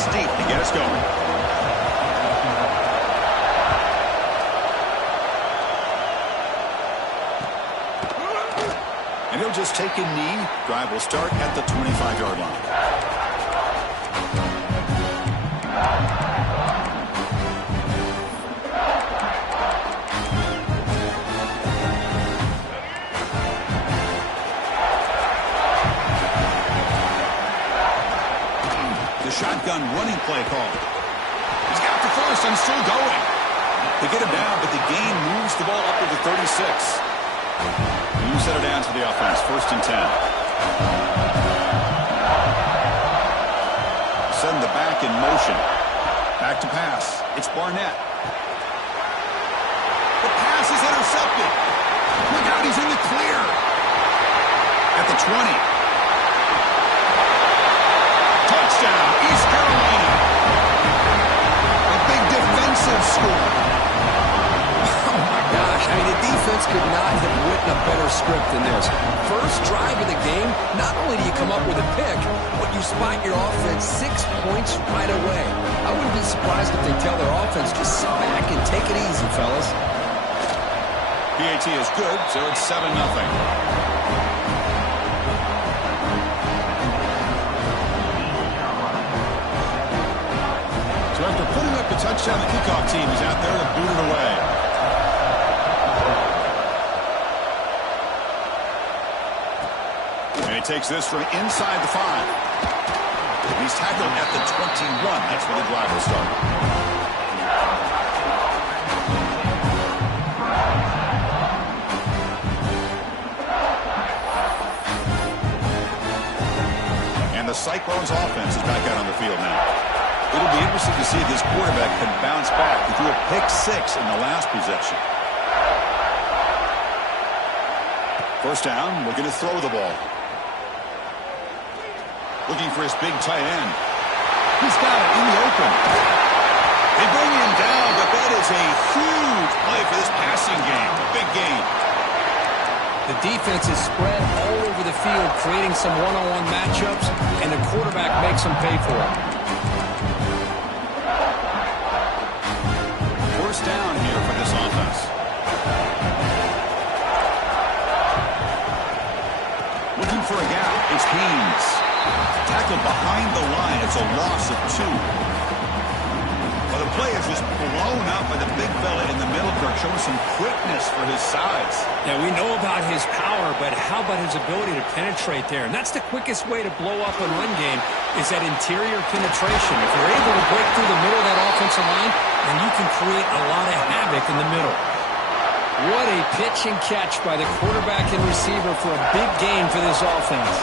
this deep to get us going. And he'll just take a knee. Drive will start at the 25-yard line. The shotgun running play call. He's got the first and still going. They get him down, but the gain moves the ball up to the 36. You set it down to the offense. 1st and 10. Send the back in motion. Back to pass. It's Barnett. The pass is intercepted. Look out, he's in the clear. At the 20. Touchdown, East Carolina. A big defensive score. Oh, my gosh. I mean, the defense could not have written a better script than this. First drive of the game, not only do you come up with a pick, but you spot your offense 6 points right away. I wouldn't be surprised if they tell their offense, just sit back and take it easy, fellas. PAT is good, so it's 7-0. So after putting up the touchdown, the kickoff team is out there to boot it away. And he takes this from inside the 5. He's tackled at the 21. That's where the drive will start. And the Cyclones offense is back out on the field now. It'll be interesting to see if this quarterback can bounce back. He threw a pick-6 in the last possession. First down, we're going to throw the ball. Looking for his big tight end. He's got it in the open. They bring him down, but that is a huge play for this passing game. Big game. The defense is spread all over the field, creating some one-on-one matchups, and the quarterback makes them pay for it. First down here for this offense. Looking for a gap. It's Haynes. Tackled behind the line. It's a loss of 2. Well, the play is just blown up by the big fella in the middle, Kirk, showing some quickness for his size. Yeah, we know about his power, but how about his ability to penetrate there? And that's the quickest way to blow up a run game is that interior penetration. If you're able to break through the middle of that offensive line, then you can create a lot of havoc in the middle. What a pitch and catch by the quarterback and receiver for a big gain for this offense.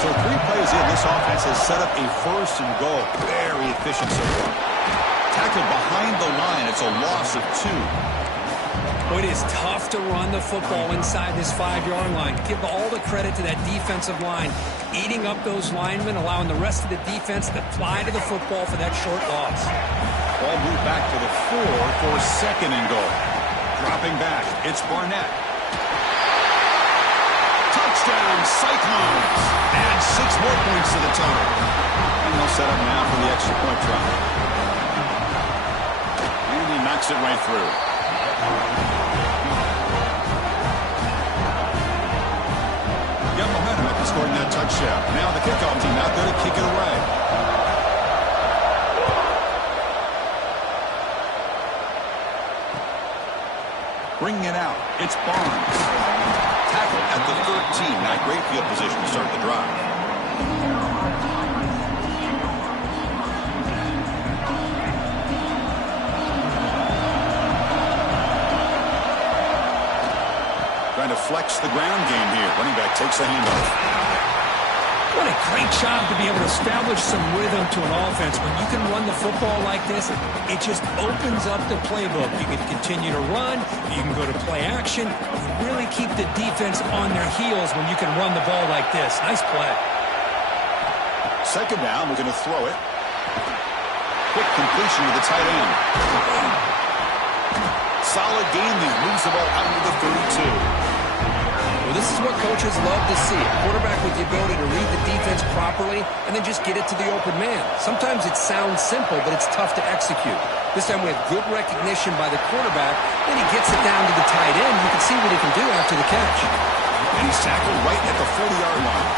So 3 plays in, this offense has set up a 1st and goal. Very efficient so far. Tackled behind the line. It's a loss of 2. It is tough to run the football inside this 5-yard line. Give all the credit to that defensive line, eating up those linemen, allowing the rest of the defense to fly to the football for that short loss. Ball moved back to the 4 for 2nd and goal. Dropping back, it's Barnett. Touchdown, Cyclones. Add 6 more points to the total. And they'll set up now for the extra point try. And he knocks it right through. Got momentum after scoring that touchdown. Now the kickoff team out there to kick it away. Bringing it out, it's Barnes. Tackled at the 13. Not great field position to start the drive. Trying to flex the ground game here. Running back takes the handoff. What a great job to be able to establish some rhythm to an offense. When you can run the football like this, it just opens up the playbook. You can continue to run. You can go to play action. You really keep the defense on their heels when you can run the ball like this. Nice play. Second down, we're going to throw it. Quick completion to the tight end. Solid game. He moves the ball out to the 32. Well, this is is what coaches love to see. A quarterback with the ability to read the defense properly and then just get it to the open man. Sometimes it sounds simple, but it's tough to execute. This time we have good recognition by the quarterback. Then he gets it down to the tight end. You can see what he can do after the catch. And he's tackled right at the 40-yard line.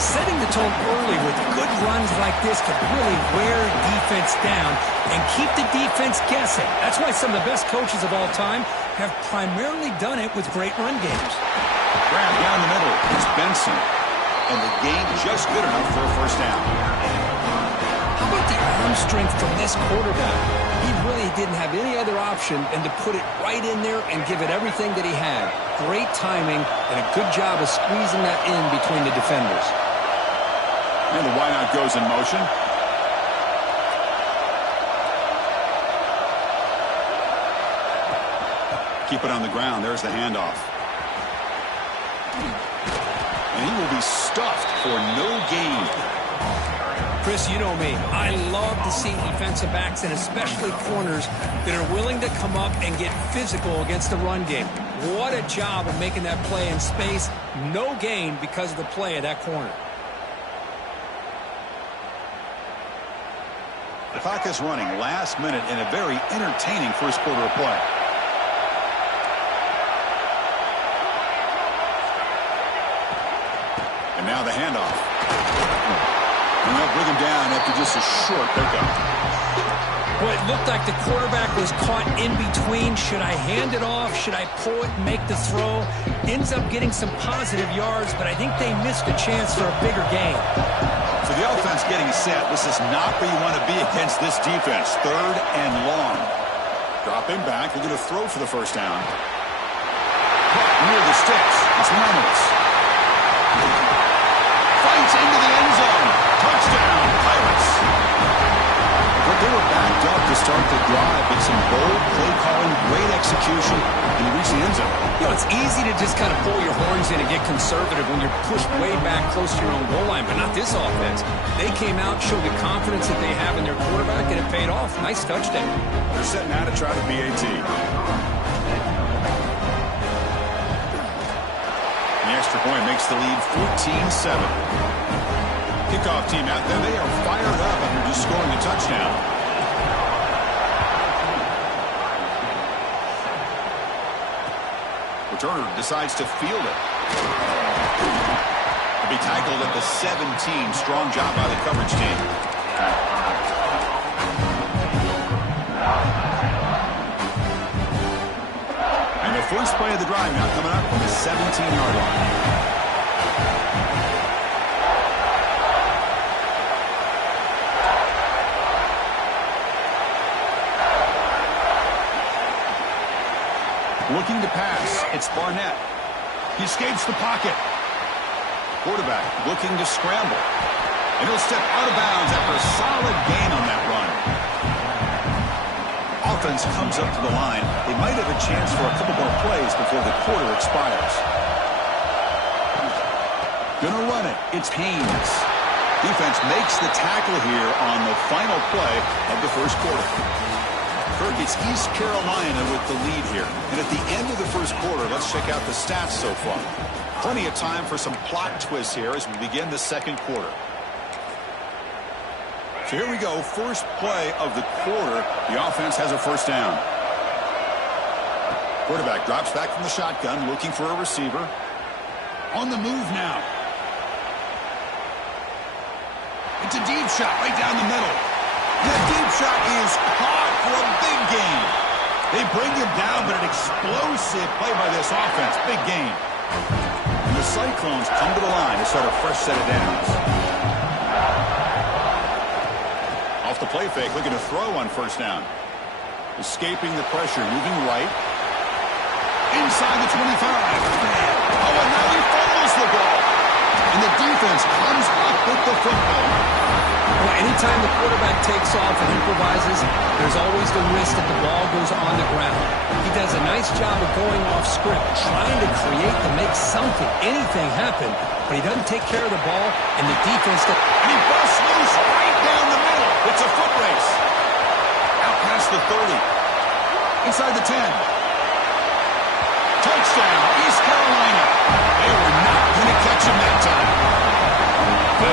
Setting the tone early with good runs like this can really wear defense down and keep the defense guessing. That's why some of the best coaches of all time have primarily done it with great run games. Grab down the middle is Benson. And the game just good enough for a first down. How about the arm strength from this quarterback? He really didn't have any other option than to put it right in there and give it everything that he had. Great timing and a good job of squeezing that in between the defenders. And the wideout goes in motion. Keep it on the ground. There's the handoff. And he will be stuffed for no gain. Chris, you know me. I love to see defensive backs and especially corners that are willing to come up and get physical against the run game. What a job of making that play in space. No gain because of the play of that corner. The clock is running last minute in a very entertaining first quarter of play. And now the handoff. And they'll bring him down after just a short pickup. Well, it looked like the quarterback was caught in between. Should I hand it off? Should I pull it and make the throw? Ends up getting some positive yards, but I think they missed a chance for a bigger gain. So the offense getting set. This is not where you want to be against this defense. Third and long. Drop him back. They're going to throw for the first down. Near the sticks. It's Reynolds. Fights into the end zone. Touchdown, Pirates. But they were backed up to start the drive with some bold play calling, great execution, and they reached the end zone. You know, it's easy to just kind of pull your horns in and get conservative when you're pushed way back close to your own goal line, but not this offense. They came out, showed the confidence that they have in their quarterback, and it paid off. Nice touchdown. They're setting out to try the BAT. The extra point makes the lead 14-7. Kickoff team out there. They are fired up after just scoring a touchdown. Returner decides to field it. He'll be tackled at the 17. Strong job by the coverage team. And the first play of the drive now coming up from the 17-yard line. Looking to pass. It's Barnett. He escapes the pocket. Quarterback looking to scramble. And he'll step out of bounds after a solid gain on that run. Offense comes up to the line. They might have a chance for a couple more plays before the quarter expires. Gonna run it. It's Haynes. Defense makes the tackle here on the final play of the first quarter. Kirk, it's East Carolina with the lead here. And at the end of the first quarter, let's check out the stats so far. Plenty of time for some plot twists here as we begin the second quarter. So here we go. First play of the quarter. The offense has a first down. Quarterback drops back from the shotgun, looking for a receiver. On the move now. It's a deep shot right down the middle. That deep shot is caught for a big gain. They bring him down, but an explosive play by this offense. Big gain. And the Cyclones come to the line to start a fresh set of downs. Off the play fake, looking to throw on first down. Escaping the pressure, moving right. Inside the 25. Oh, and now he fumbles the ball. And the defense comes up with the football. Well, anytime the quarterback takes off and improvises, there's always the risk that the ball goes on the ground. He does a nice job of going off script, trying to create to make something, anything happen, but he doesn't take care of the ball, and the defense... And he busts loose right down the middle. It's a foot race. Out past the 30. Inside the 10. Touchdown, East Carolina.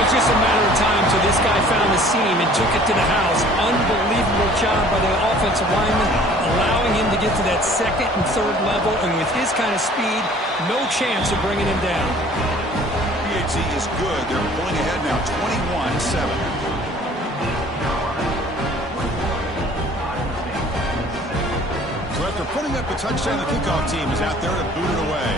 was just a matter of time till this guy found the seam and took it to the house. Unbelievable job by the offensive lineman, allowing him to get to that second and third level, and with his kind of speed, no chance of bringing him down. PAT is good. They're pulling ahead now, 21-7. So after putting up a touchdown, the kickoff team is out there to boot it away.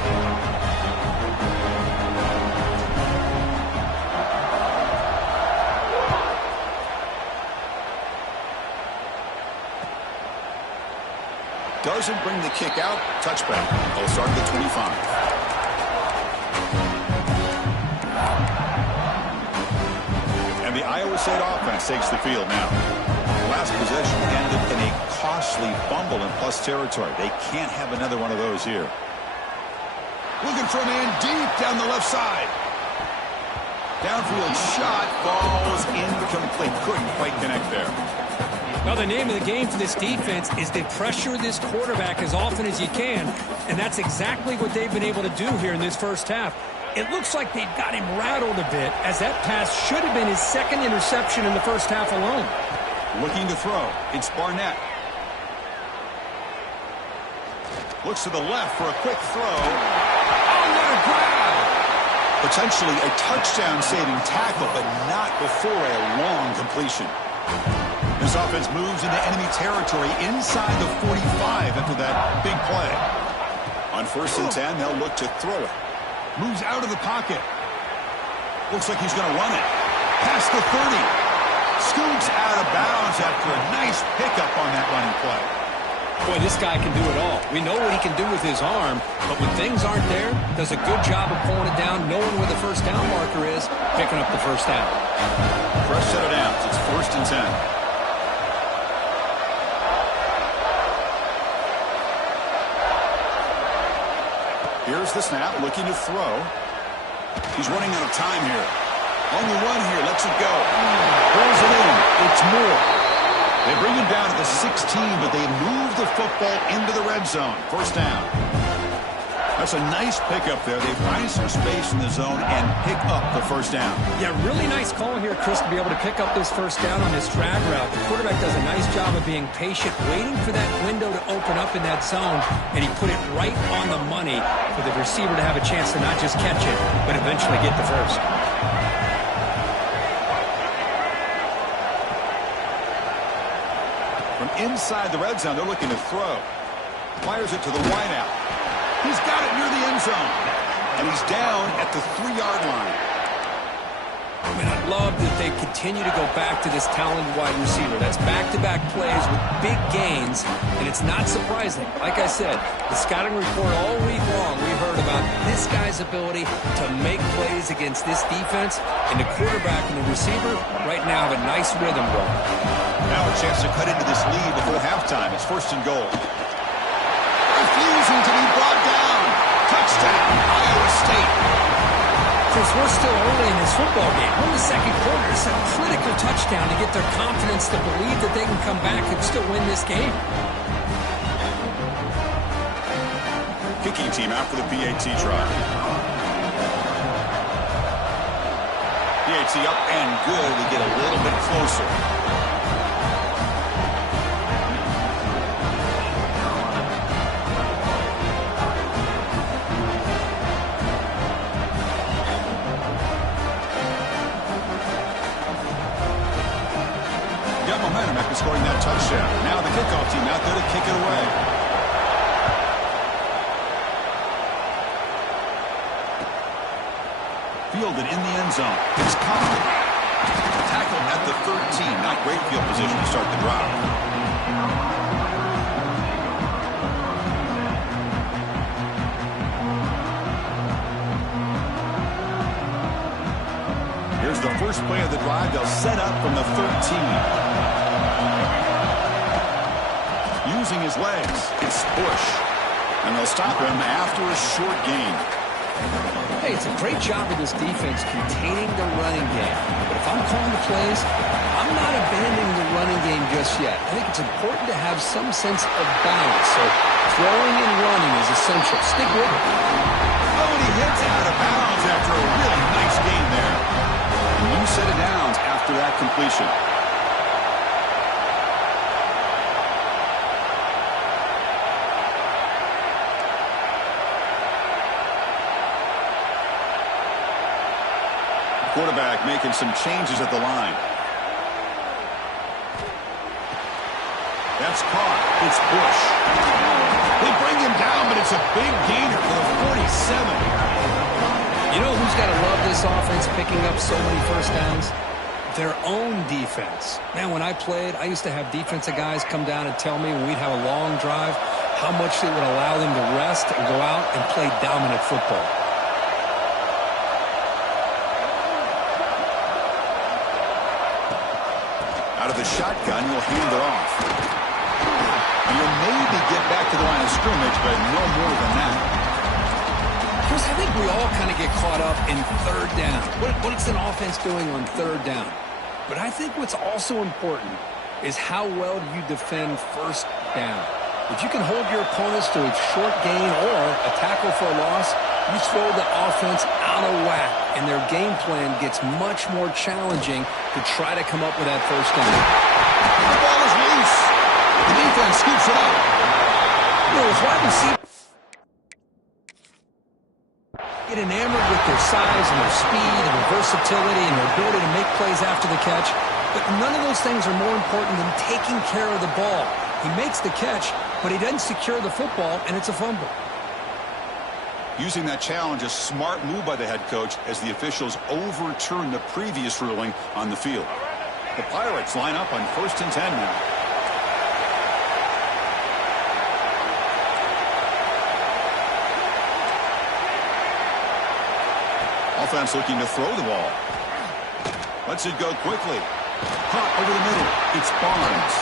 Doesn't bring the kick out. Touchback. They'll start at the 25. And the Iowa State offense takes the field now. Last possession ended in a costly fumble in plus territory. They can't have another one of those here. Looking for a man deep down the left side. Downfield shot falls incomplete. Couldn't quite connect there. Well, the name of the game for this defense is to pressure this quarterback as often as you can, and that's exactly what they've been able to do here in this first half. It looks like they've got him rattled a bit, as that pass should have been his second interception in the first half alone. Looking to throw. It's Barnett. Looks to the left for a quick throw. Oh, what a grab! Potentially a touchdown-saving tackle, but not before a long completion. This offense moves into enemy territory inside the 45 after that big play. On 1st and 10, they'll look to throw it. Moves out of the pocket. Looks like he's going to run it. Past the 30. Scoots out of bounds after a nice pickup on that running play. Boy, this guy can do it all. We know what he can do with his arm, but when things aren't there, does a good job of pulling it down, knowing where the first down marker is, picking up the first down. Fresh set of downs. It's 1st and 10. Here's the snap, looking to throw. He's running out of time here. On the run here, lets it go. Pulls it in. It's more. They bring him down to the 16, but they move the football into the red zone. First down. That's a nice pickup there. They find some space in the zone and pick up the first down. Yeah, really nice call here, Chris, to be able to pick up this first down on this drag route. The quarterback does a nice job of being patient, waiting for that window to open up in that zone, and he put it right on the money for the receiver to have a chance to not just catch it, but eventually get the first. From inside the red zone, they're looking to throw. Fires it to the wideout. He's got it near the end zone. And he's down at the 3-yard line. I mean, I love that they continue to go back to this talented wide receiver. That's back-to-back plays with big gains, and it's not surprising. Like I said, the scouting report all week long, we heard about this guy's ability to make plays against this defense, and the quarterback and the receiver right now have a nice rhythm going. Now a chance to cut into this lead before halftime. It's 1st and goal. Refusing to be brought down. Touchdown, Iowa State. Chris, we're still early in this football game. We're in the second quarter. It's a critical touchdown to get their confidence to believe that they can come back and still win this game. Kicking team after the PAT try. PAT up and good. We get a little bit closer. Momentum after scoring that touchdown. Now the kickoff team out there to kick it away. Fielded in the end zone. It's caught. Tackled at the 13. Not great field position to start the drive. Here's the first play of the drive. They'll set up from the 13. Using his legs, it's push. And they'll stop him after a short gain. Hey, it's a great job of this defense containing the running game. But if I'm calling the plays, I'm not abandoning the running game just yet. I think it's important to have some sense of balance. So throwing and running is essential. Stick with it. Oh, and he hits out of bounds after a really nice game there. And you set of downs after that completion. Quarterback making some changes at the line. That's caught. It's Bush. They bring him down, but it's a big gainer for the 47. You know who's got to love this offense picking up so many first downs? Their own defense. Man, when I played, I used to have defensive guys come down and tell me when we'd have a long drive how much it would allow them to rest and go out and play dominant football. Out of the shotgun, you'll hand it off. And you'll maybe get back to the line of scrimmage, but no more than that. Chris, I think we all kind of get caught up in third down. What's an offense doing on third down? But I think what's also important is how well do you defend first down. If you can hold your opponents to a short gain or a tackle for a loss, you throw the offense out of whack, and their game plan gets much more challenging to try to come up with that first down. The ball is loose. The defense scoops it up. You know, as wide receivers get enamored with their size and their speed and their versatility and their ability to make plays after the catch, but none of those things are more important than taking care of the ball. He makes the catch, but he doesn't secure the football, and it's a fumble. Using that challenge, a smart move by the head coach as the officials overturn the previous ruling on the field. The Pirates line up on 1st and 10 now. Offense looking to throw the ball. Lets it go quickly. Caught over the middle. It's Barnes.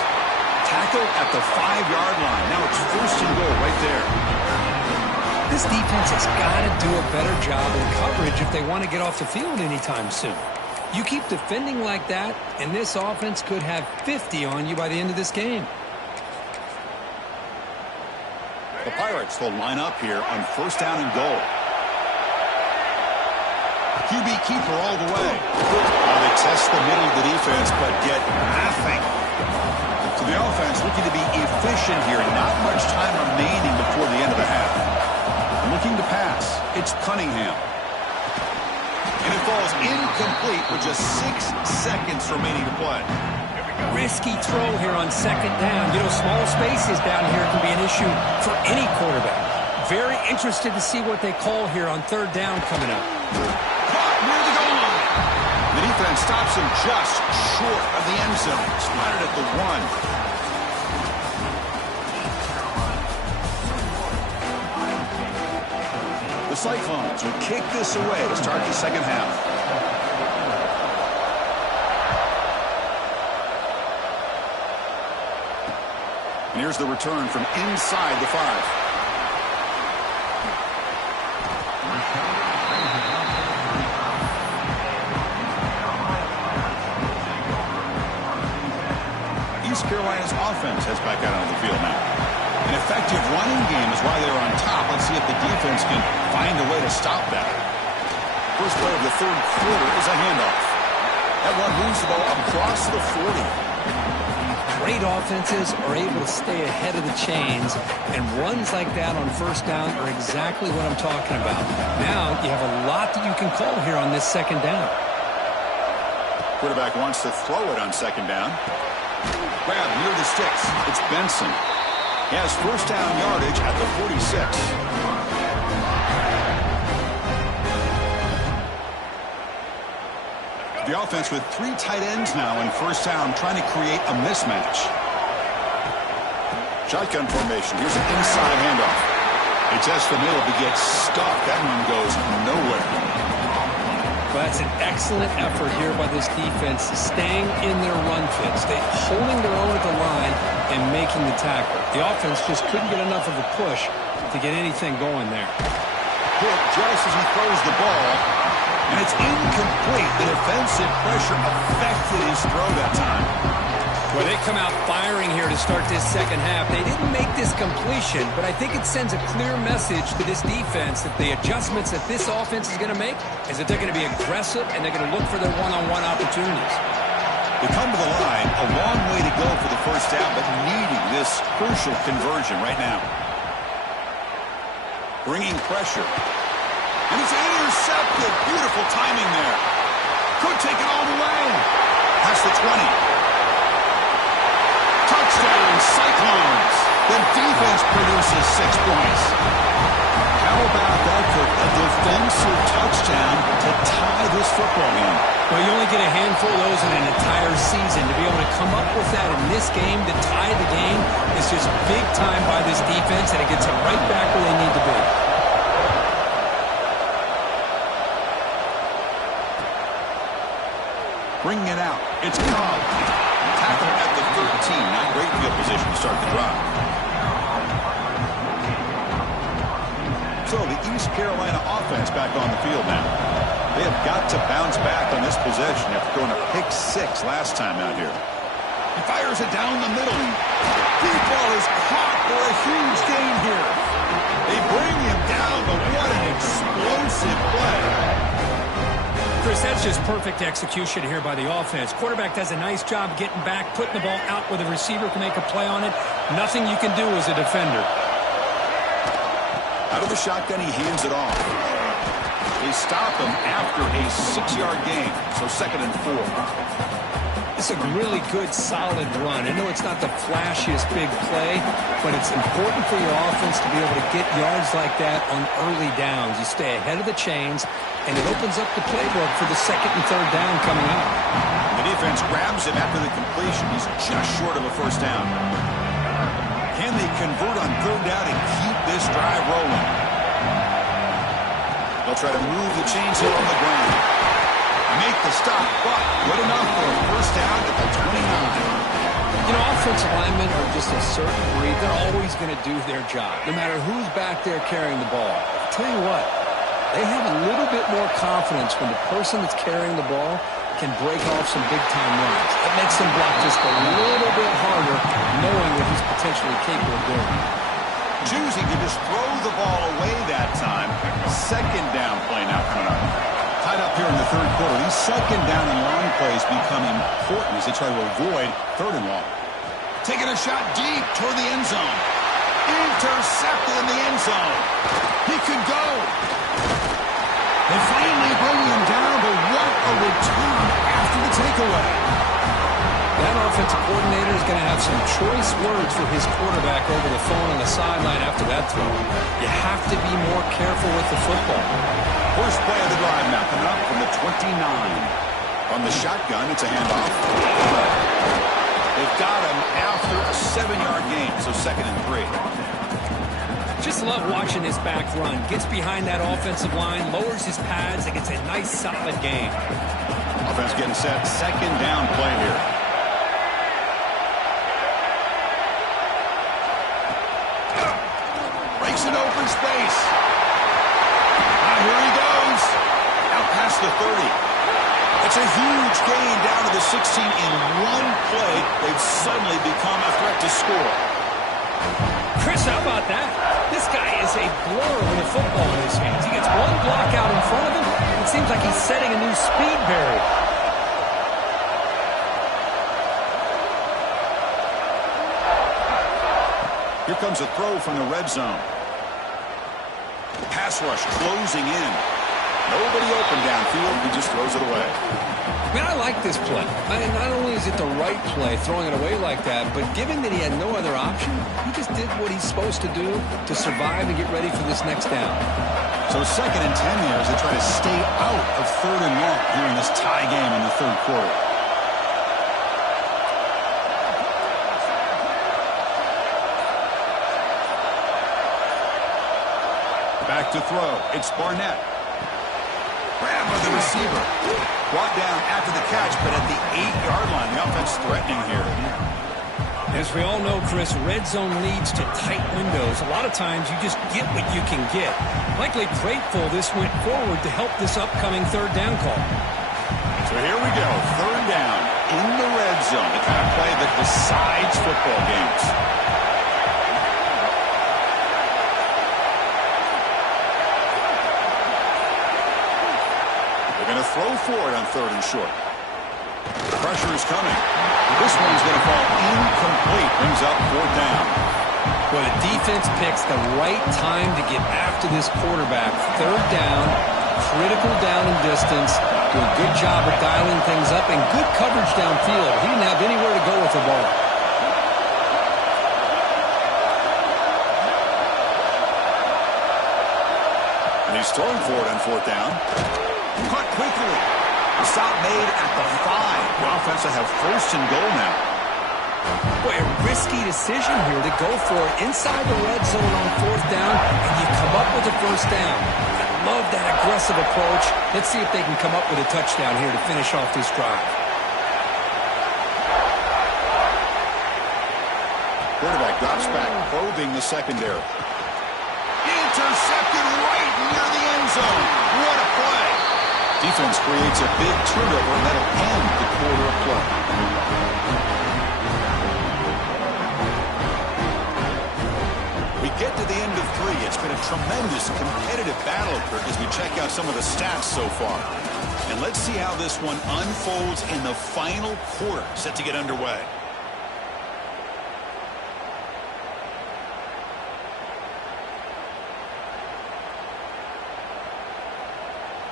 Tackle at the 5-yard line. Now it's 1st and goal right there. This defense has got to do a better job in coverage if they want to get off the field anytime soon. You keep defending like that, and this offense could have 50 on you by the end of this game. The Pirates will line up here on 1st down and goal. QB keeper all the way. Now they test the middle of the defense, but get nothing. So the offense looking to be efficient here. Not much time remaining before the end of the half. Looking to pass. It's Cunningham. And it falls incomplete with just 6 seconds remaining to play. Risky throw here on 2nd down. You know, small spaces down here can be an issue for any quarterback. Very interested to see what they call here on 3rd down coming up. Caught near the goal line. The defense stops him just short of the end zone. Spotted at the 1. The Cyclones will kick this away to start the 2nd half. And here's the return from inside the 5. East Carolina's offense heads back out on the field now. An effective running game is why they're on top. Let's see if the defense can find a way to stop that. First play of the 3rd quarter is a handoff. That one moves the ball across the 40. Great offenses are able to stay ahead of the chains, and runs like that on 1st down are exactly what I'm talking about. Now you have a lot that you can call here on this 2nd down. Quarterback wants to throw it on 2nd down. Grab near the sticks. It's Benson. He has 1st down yardage at the 46. The offense with 3 tight ends now in 1st down, trying to create a mismatch. Shotgun formation. Here's an inside handoff. They test the middle to get stuck. That one goes nowhere. Well, that's an excellent effort here by this defense, staying in their run fits. They're holding their own at the line and making the tackle. The offense just couldn't get enough of a push to get anything going there. Hit just as he throws the ball, and it's incomplete. The defensive pressure affected his throw that time. Well, they come out firing here to start this second half. They didn't make this completion, but I think it sends a clear message to this defense that the adjustments that this offense is going to make is that they're going to be aggressive and they're going to look for their one-on-one opportunities. They come to the line, a long way to go for the first down, but needing this crucial conversion right now. Bringing pressure. And it's intercepted. Beautiful timing there. Could take it all the way. Past the 20. Touchdown, Cyclones. The defense produces 6 points. How about that, Cook? A defensive touchdown to tie this football game. Well, you only get a handful of those in an entire season. To be able to come up with that in this game to tie the game is just big time by this defense, and it gets them right back where they need to be. Bringing it out. It's Cobb. Tackle at the 13. Not great field position to start the drive. So the East Carolina offense back on the field now. They have got to bounce back on this possession after throwing a pick 6 last time out here. He fires it down the middle. Deep ball is caught for a huge gain here. They bring him down, but what an explosive play. Chris, that's just perfect execution here by the offense. Quarterback does a nice job getting back, putting the ball out where the receiver can make a play on it. Nothing you can do as a defender. Out of the shotgun, he hands it off. They stop him after a 6-yard gain, so 2nd and 4. It's a really good, solid run. I know it's not the flashiest big play, but it's important for your offense to be able to get yards like that on early downs. You stay ahead of the chains, and it opens up the playbook for the 2nd and 3rd down coming up. The defense grabs him after the completion. He's just short of a first down. Can they convert on 3rd down and keep this drive rolling? They'll try to move the chains here on the ground. Make the stop, but good enough for a first down at the 29. You know, offensive linemen are just a certain breed. They're always going to do their job, no matter who's back there carrying the ball. I'll tell you what, they have a little bit more confidence when the person that's carrying the ball can break off some big-time runs. It makes them block just a little bit harder, knowing what he's potentially capable of doing. Choosing to just throw the ball away that time. 2nd down play now coming up. Tied up here in the 3rd quarter. These 2nd down and long plays become important as they try to avoid 3rd and long. Taking a shot deep toward the end zone. Intercepted in the end zone. He could go. They finally bring him down, but what a return after the takeaway. That offensive coordinator is going to have some choice words for his quarterback over the phone on the sideline after that throw. You have to be more careful with the football. First play of the drive now coming up from the 29. On the shotgun, it's a handoff. They've got him after a 7-yard gain, so 2nd and 3. Just love watching this back run. Gets behind that offensive line, lowers his pads, and gets a nice solid gain. Offense getting set. 2nd down play here. Breaks an open space. Here he goes. Out past the 30. It's a huge gain down to the 16 in one play. They've suddenly become a threat to score. Chris, how about that? This guy is a blur with a football in his hands. He gets one block out in front of him. It seems like he's setting a new speed barrier. Here comes a throw from the red zone. Pass rush closing in. Nobody open downfield. He just throws it away. Man, I like this play. Not only is it the right play, throwing it away like that, but given that he had no other option, he just did what he's supposed to do to survive and get ready for this next down. So 2nd and 10 here as they try to stay out of 3rd and long here in this tie game in the 3rd quarter. Back to throw. It's Barnett. Grab by the receiver. Brought down after the catch, but at the 8-yard line, the offense threatening here. As we all know, Chris, red zone leads to tight windows. A lot of times you just get what you can get. Likely grateful this went forward to help this upcoming 3rd down call. So here we go, 3rd down. in the red zone, the kind of play that decides football games. They're going to throw for it on 3rd and short. Pressure is coming. This one's going to fall incomplete. Brings up 4th down. Well, the defense picks the right time to get after this quarterback. 3rd down, critical down and distance. Do a good job of dialing things up and good coverage downfield. He didn't have anywhere to go with the ball. And he's throwing for it on 4th down. Caught quickly. The stop made at the 5. The offense will have 1st and goal now. Boy, a risky decision here to go for it inside the red zone on 4th down, and you come up with a 1st down. I love that aggressive approach. Let's see if they can come up with a touchdown here to finish off this drive. Quarterback drops back, probing the secondary. Intercepted right near the end zone. What a play. Defense creates a big turnover, and that'll end the quarter of play. We get to the end of 3. It's been a tremendous competitive battle, Kirk, as we check out some of the stats so far. And let's see how this one unfolds in the final quarter, set to get underway.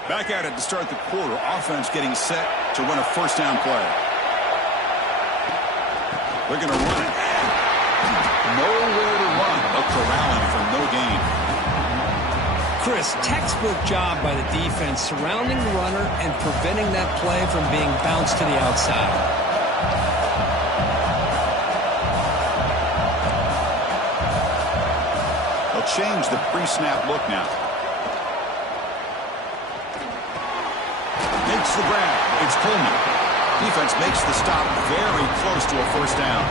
Back at it to start the quarter. Offense getting set to run a 1st down play. They're going to run it. Nowhere to run, but corralling for no gain. Chris, textbook job by the defense surrounding the runner and preventing that play from being bounced to the outside. They'll change the pre-snap look now. Makes the grab. It's Coleman. Defense makes the stop very close to a 1st down.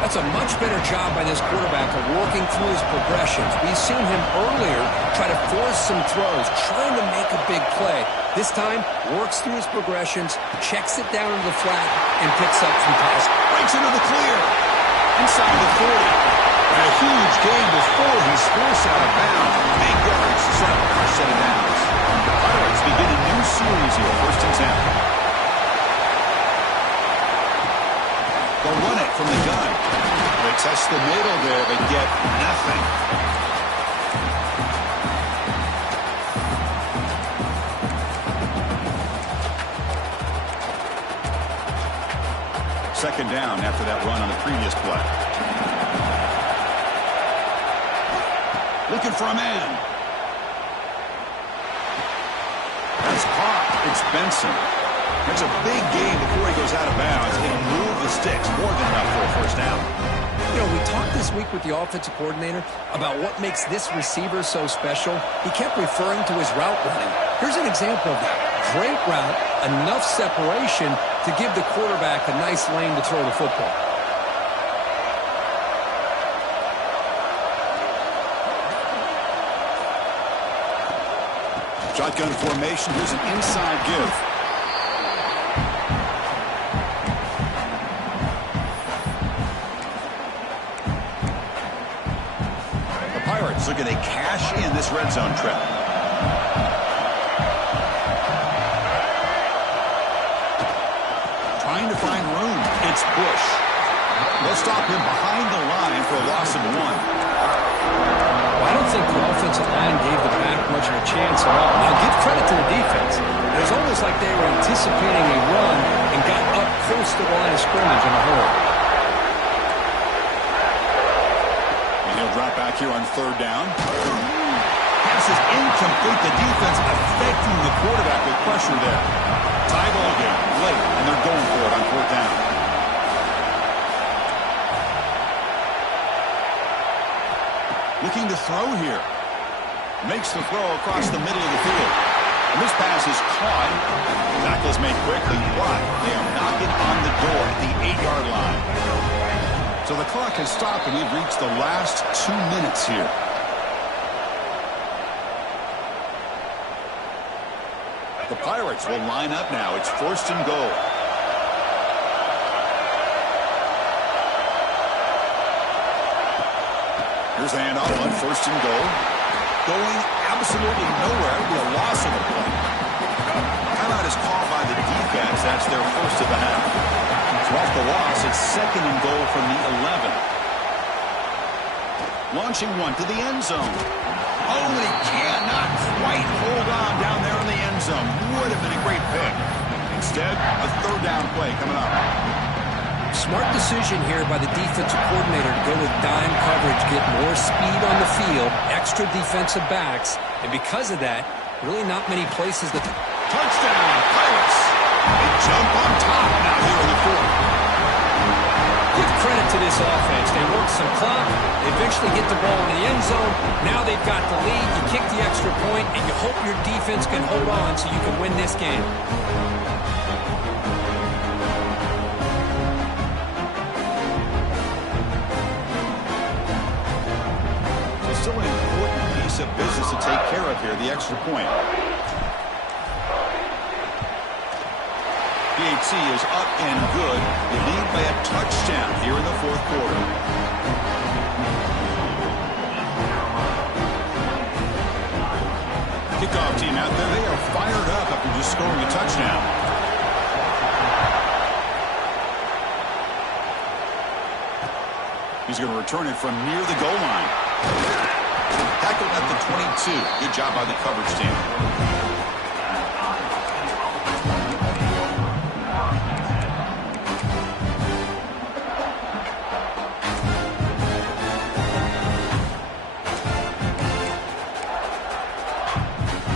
That's a much better job by this quarterback of working through his progressions. We've seen him earlier try to force some throws, trying to make a big play. This time, works through his progressions, checks it down into the flat, and picks up some pass. Breaks into the clear. Inside the 40. And a huge gain before he's forced out of bounds. Big yards set up for a set of downs. The Pirates begin a new series here, 1st and 10. They'll run it from the gun. They test the middle there, but get nothing. Second down after that run on the previous play. Looking for a man. That's caught. It's Benson. That's a big gain before he goes out of bounds. He'll move the sticks more than enough for a 1st down. You know, we talked this week with the offensive coordinator about what makes this receiver so special. He kept referring to his route running. Here's an example of that. Great route, enough separation to give the quarterback a nice lane to throw the football. Shotgun formation. Here's an inside give. The Pirates looking to cash in this red zone trap. Trying to find room. It's Bush. They'll stop him behind the line for a loss of 1. I don't think the offensive line gave the back much of a chance at all. Now, give credit to the defense. It was almost like they were anticipating a run and got up close to the line of scrimmage in a hurry. And he'll drop back here on 3rd down. Pass is incomplete. The defense affecting the quarterback with pressure there. Tie ball game late, and they're going for it on 4th down. Looking to throw here. Makes the throw across the middle of the field. And this pass is caught. Tackle is made quickly, but they are knocking on the door at the 8-yard line. So the clock has stopped, and we've reached the last 2 minutes here. The Pirates will line up now. It's 1st and goal. Here's the handoff on first and goal. Going absolutely nowhere. It'll be a loss of the play. Timeout is called by the defense. That's their first of the half. So off the loss, it's second and goal from the 11. Launching one to the end zone. Oh, they cannot quite hold on down there in the end zone. Would have been a great pick. Instead, a third down play coming up. Smart decision here by the defensive coordinator to go with dime coverage, get more speed on the field, extra defensive backs, and because of that, really not many places that... Touchdown, Pirates! They jump on top now here in the fourth. Give credit to this offense. They work some clock, they eventually get the ball in the end zone, now they've got the lead, you kick the extra point, and you hope your defense can hold on so you can win this game. Still an important piece of business to take care of here, the extra point. PAT is up and good. They lead by a touchdown here in the fourth quarter. Kickoff team out there, they are fired up after just scoring a touchdown. He's going to return it from near the goal line. Tackled at the 22. Good job by the coverage team.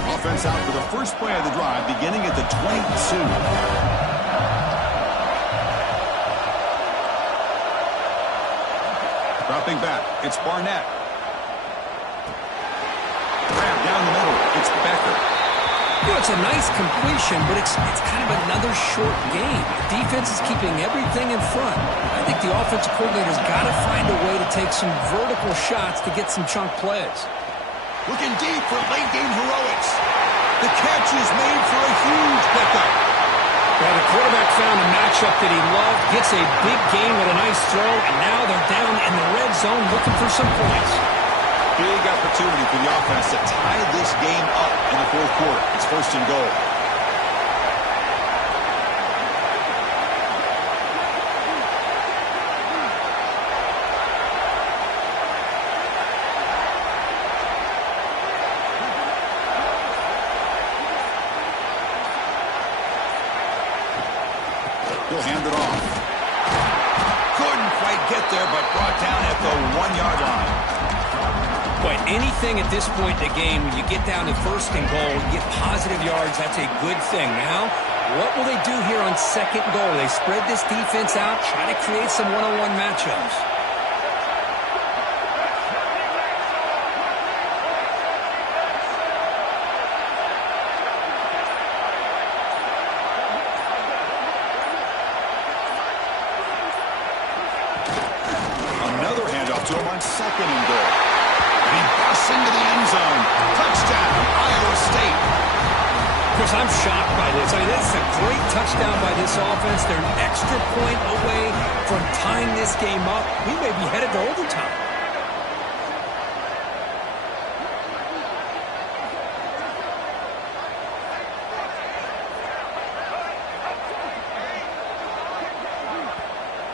Offense out for the first play of the drive, beginning at the 22. Dropping back, it's Barnett. Grab down the middle, it's Becker. You know, it's a nice completion, but it's kind of another short game. The defense is keeping everything in front. I think the offensive coordinator's got to find a way to take some vertical shots to get some chunk plays. Looking deep for late-game heroics. The catch is made for a huge pickup. Well, the quarterback found a matchup that he loved, gets a big gain with a nice throw, and now they're down in the red zone looking for some points. Big opportunity for the offense to tie this game up in the fourth quarter. It's first and goal. He'll hand it off. Couldn't quite get there, but brought down at the 1-yard line. But anything at this point in the game, when you get down to first and goal, you get positive yards, that's a good thing. Now, what will they do here on second goal? They spread this defense out, try to create some one-on-one matchups. Another handoff to him on second and goal. He busts into the end zone. Touchdown, Iowa State. Chris, I'm shocked by this. I mean, this is a great touchdown by this offense. They're an extra point away from tying this game up. We may be headed to overtime.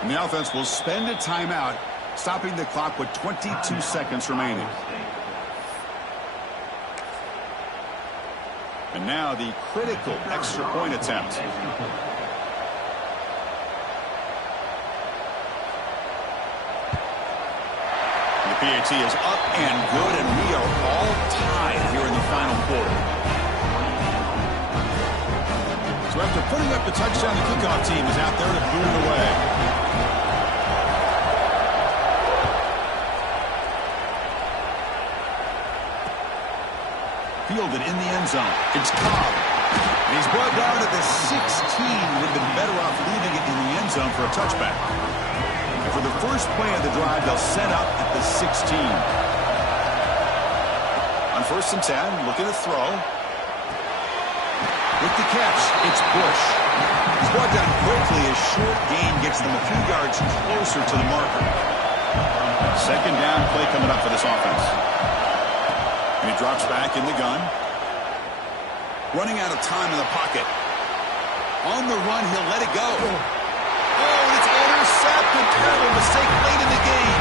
And the offense will spend a timeout, stopping the clock with 22 seconds remaining. And now the critical extra point attempt. The PAT is up and good, and we are all tied here in the final quarter. So after putting up the touchdown, the kickoff team is out there to boot it away. Fielded in the end zone. It's Cobb. And he's brought down at the 16. Would have been better off leaving it in the end zone for a touchback. And for the first play of the drive, they'll set up at the 16. On first and 10, looking to throw. With the catch, it's Bush. He's brought down quickly as short gain gets them a few yards closer to the marker. Second down play coming up for this offense. And he drops back in the gun. Running out of time in the pocket. On the run, he'll let it go. Oh, and it's intercepted. Terrible mistake late in the game.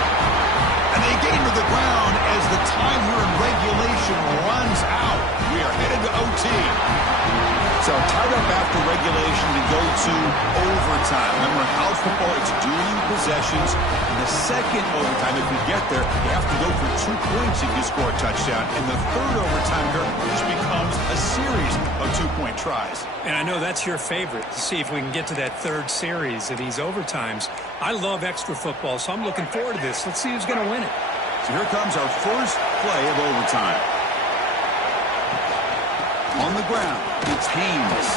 And they get him to the ground as the time here in regulation runs out. We are headed to OT. So tied up after regulation to go to overtime. Remember, in college football, it's dueling possessions. In the second overtime, if we get there, you have to go for 2 points if you score a touchdown. And the third overtime here just becomes a series of 2-point tries. And I know that's your favorite, to see if we can get to that third series of these overtimes. I love extra football, so I'm looking forward to this. Let's see who's going to win it. So here comes our first play of overtime. On the ground, it's Haynes.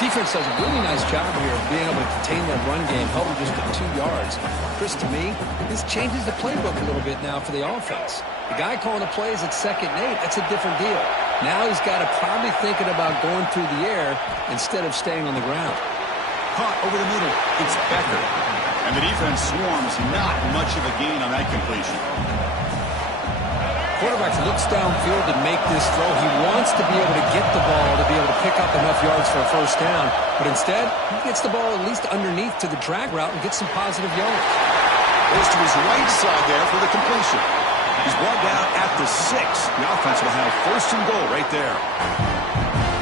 Defense does a really nice job here of being able to contain that run game, held them just to 2 yards. Chris, to me, this changes the playbook a little bit now for the offense. The guy calling the plays at 2nd and 8, that's a different deal. Now he's got to probably thinking about going through the air instead of staying on the ground. Caught over the middle, it's Becker. And the defense swarms, not much of a gain on that completion. Quarterback looks downfield to make this throw. He wants to be able to get the ball to be able to pick up enough yards for a first down. But instead, he gets the ball at least underneath to the drag route and gets some positive yards. Goes to his right side there for the completion. He's brought down at the 6. The offense will have 1st and goal right there.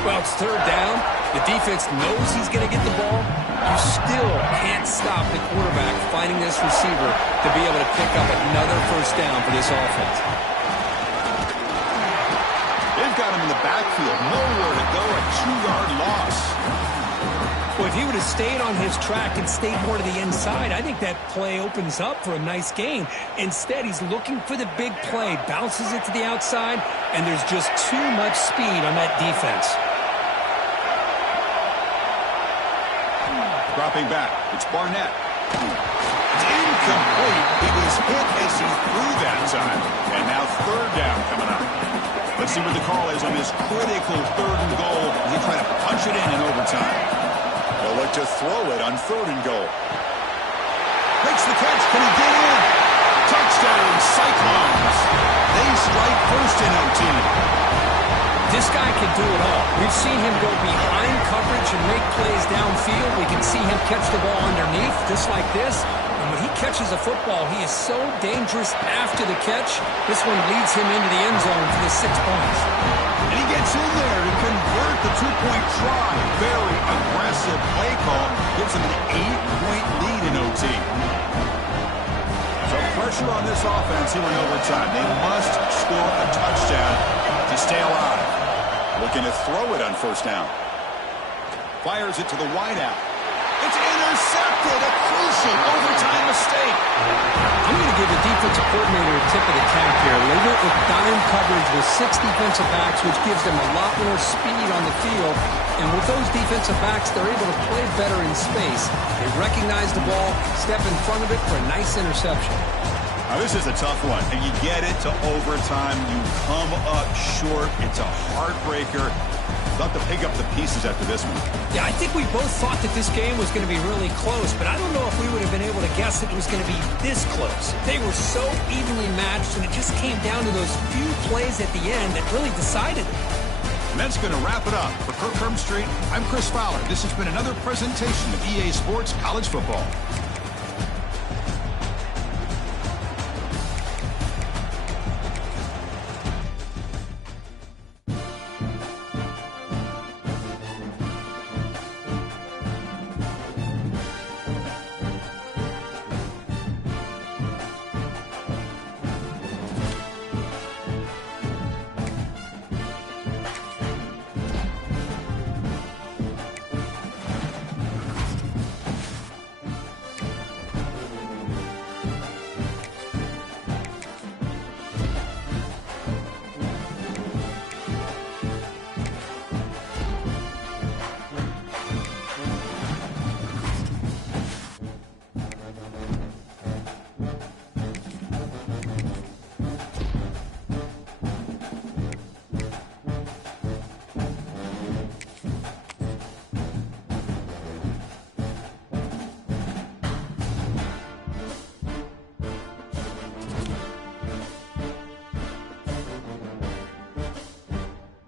Well, it's 3rd down. The defense knows he's going to get the ball. You still can't stop the quarterback finding this receiver to be able to pick up another first down for this offense. They've got him in the backfield. Nowhere to go. A 2-yard loss. Well, if he would have stayed on his track and stayed more to the inside, I think that play opens up for a nice gain. Instead, he's looking for the big play, bounces it to the outside, and there's just too much speed on that defense. Dropping back. It's Barnett. It's incomplete. He was hit as he threw that time. And now 3rd down coming up. Let's see what the call is on this critical 3rd and goal as they try to punch it in overtime. They'll look to throw it on 3rd and goal. Makes the catch. Can he get in? Touchdown, Cyclones. They strike first in OT. This guy can do it all. We've seen him go behind coverage and make plays downfield. We can see him catch the ball underneath, just like this. And when he catches a football, he is so dangerous after the catch. This one leads him into the end zone for the 6 points. And he gets in there to convert the 2-point try. Very aggressive play call. Gives him an 8-point lead in OT. So pressure on this offense here in overtime. They must score a touchdown to stay alive. Looking to throw it on 1st down. Fires it to the wideout. It's intercepted. A crucial overtime mistake. I'm going to give the defensive coordinator a tip of the cap here. They went with dime coverage with 6 defensive backs, which gives them a lot more speed on the field. And with those defensive backs, they're able to play better in space. They recognize the ball, step in front of it for a nice interception. Now, this is a tough one. And you get it to overtime. You come up short. It's a heartbreaker. They'll have to pick up the pieces after this one. Yeah, I think we both thought that this game was going to be really close, but I don't know if we would have been able to guess that it was going to be this close. They were so evenly matched, and it just came down to those few plays at the end that really decided it. And that's going to wrap it up. For Kirk Street, I'm Chris Fowler. This has been another presentation of EA Sports College Football.